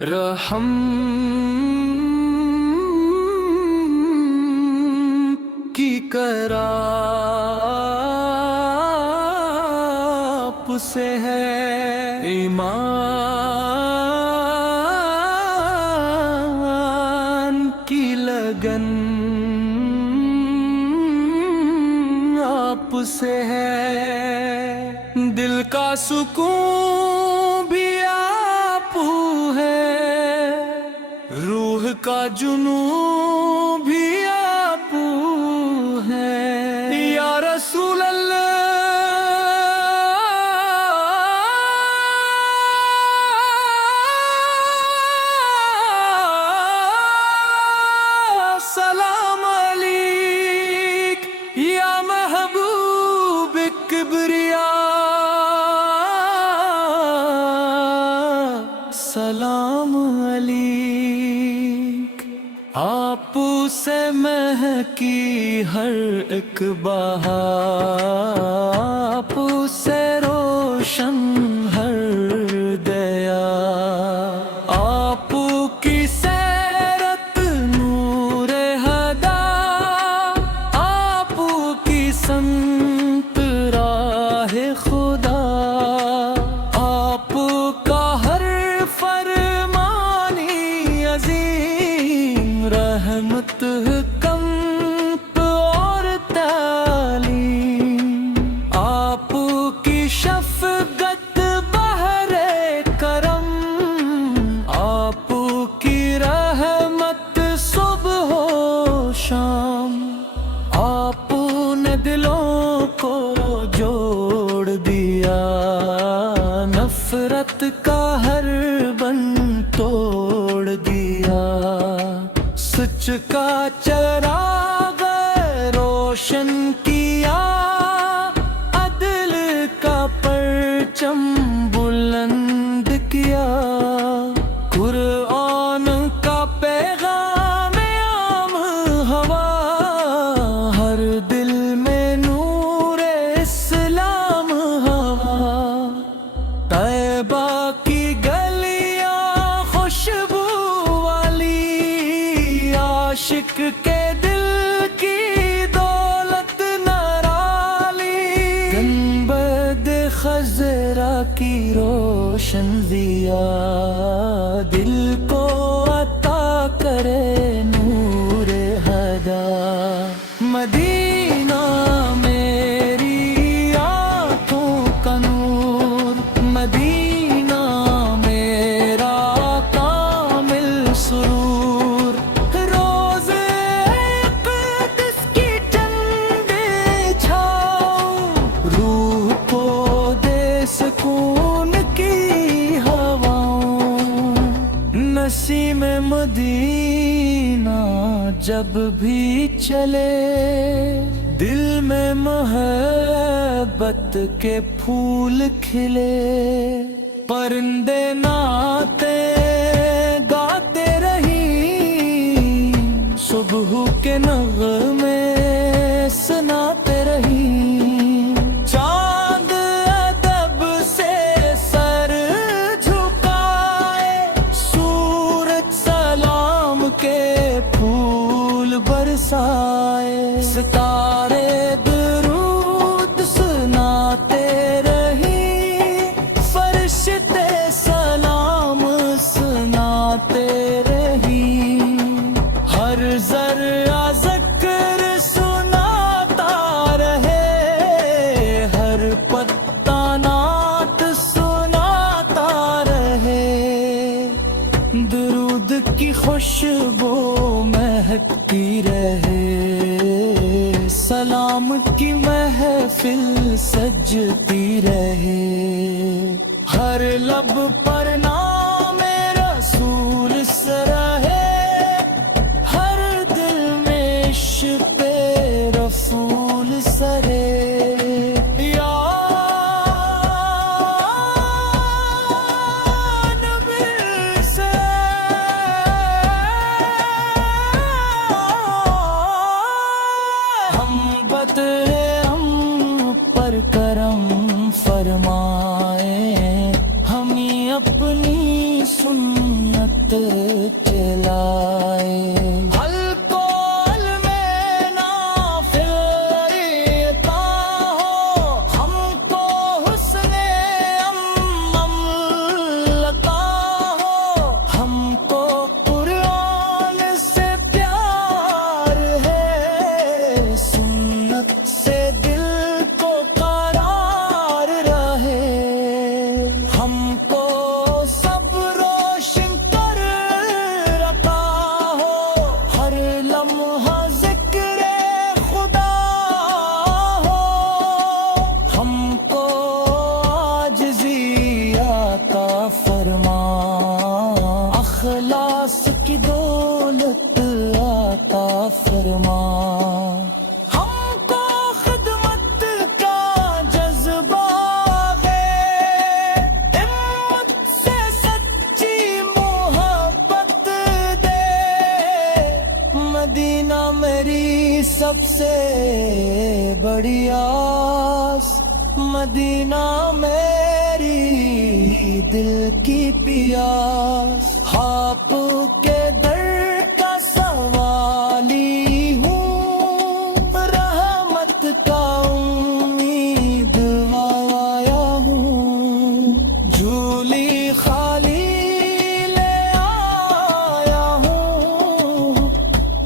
رحم کی کرا آپ سے ہے ایمان کی لگن آپ سے ہے دل کا سکون بھی آپ ہے روح کا جنون بھی آپ ہے یا رسول اللہ سلام علیک یا محبوب کبریا سلام علیک آپ سے مہکی ہر ایک بہار آپ سے روشن ہر دیا آپ کی سیرت نور ہدا آپ کی سمت راہ خدا آپ کا ہر فرمانی عظیم رحمت حکمت اور تعلیم آپ کی شفقت بحر کرم آپ کی رحمت صبح و شام آپ نے دلوں کو جوڑ دیا نفرت کا ہر بن توڑ دیا سچ کا چراغ روشن کیا عدل کا پرچم بلند کیا قرآن کا پیغام عام ہوا ہر دل میں نور اسلام ہوا طیبہ کی گلیاں خوشبو والی عاشق کے دل کی دولت نرالی گنبد خضرا کی روشن ضیا دل کو عطا کرے نور ہدا مدینہ میری آنکھوں کا نور مدینہ میرا کامل سرور روز قدس کی چند چھاؤ روح کو دے سکون کی ہواؤں نسیم مدینہ جب بھی چلے دل میں محبت کے پھول کھلے پرندے ناتے گاتے رہی صبح کے نغمے سناتے رہی چاند ادب سے سر جھکائے سورج سلام کے پھول برسائے ستارے درود سناتے رہی فرشتے سلام سناتے رہی ہر ذرہ ذکر سناتا رہے ہر پتا نعت سناتا رہے درود کی خوشبو مہکتی رہے سلام کی محفل سجتی رہے ہر لب پر نام رسول رہے ہر دل میں عشق رسول سرے یا نبی سے ہم بترے ہم پر کرم فرمائے ہمیں اپنی رحمت چلائے حل کو حل میں نافل عطا ہو ہم کو حسن امم لقا ہو ہم کو قرآن سے پیار ہے سنت سے دل کو قرار رہے ہم کو سب روشن کر رکھا ہو ہر لمحہ ذکر خدا ہو ہم کو عاجزی عطا فرما اخلاص کی دولت عطا فرما ہم کو خدمت کا جذبہ ہے ہمت سے سچی محبت دے مدینہ میری سب سے بڑی آس مدینہ میری دل کی پیاس آپ کے در کا سوالی ہوں رحمت کا امید آیا ہوں جھولی خالی لے آیا ہوں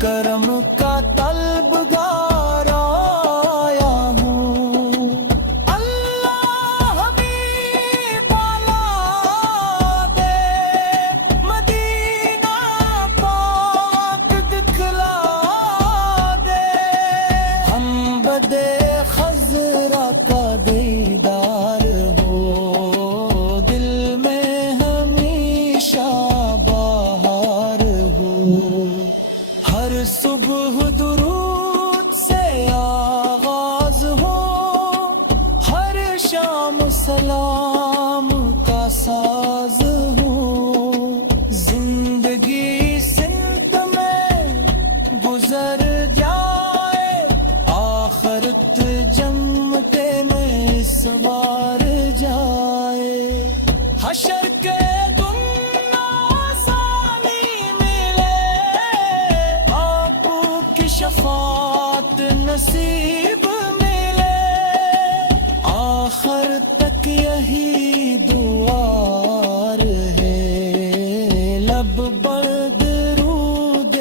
کرم کا طلبگار آیا ہوں اللہ حبیب والا دے مدینہ پاک دکھلا دے ہم بدے خضرا کا دیدار ہو دل میں ہمیشہ بہار ہو ہر صبح درود سے آغاز ہو ہر شام سلام کا ساز ہو زندگی سمت میں گزر جائے آخرت جمتے میں سوار جائے حشر کے دن آسانی ملے آپ کی شفاعت نصیب ملے آخر تک یہی دعا رہے لب بر درود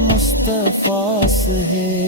مصطفیٰ سے ہے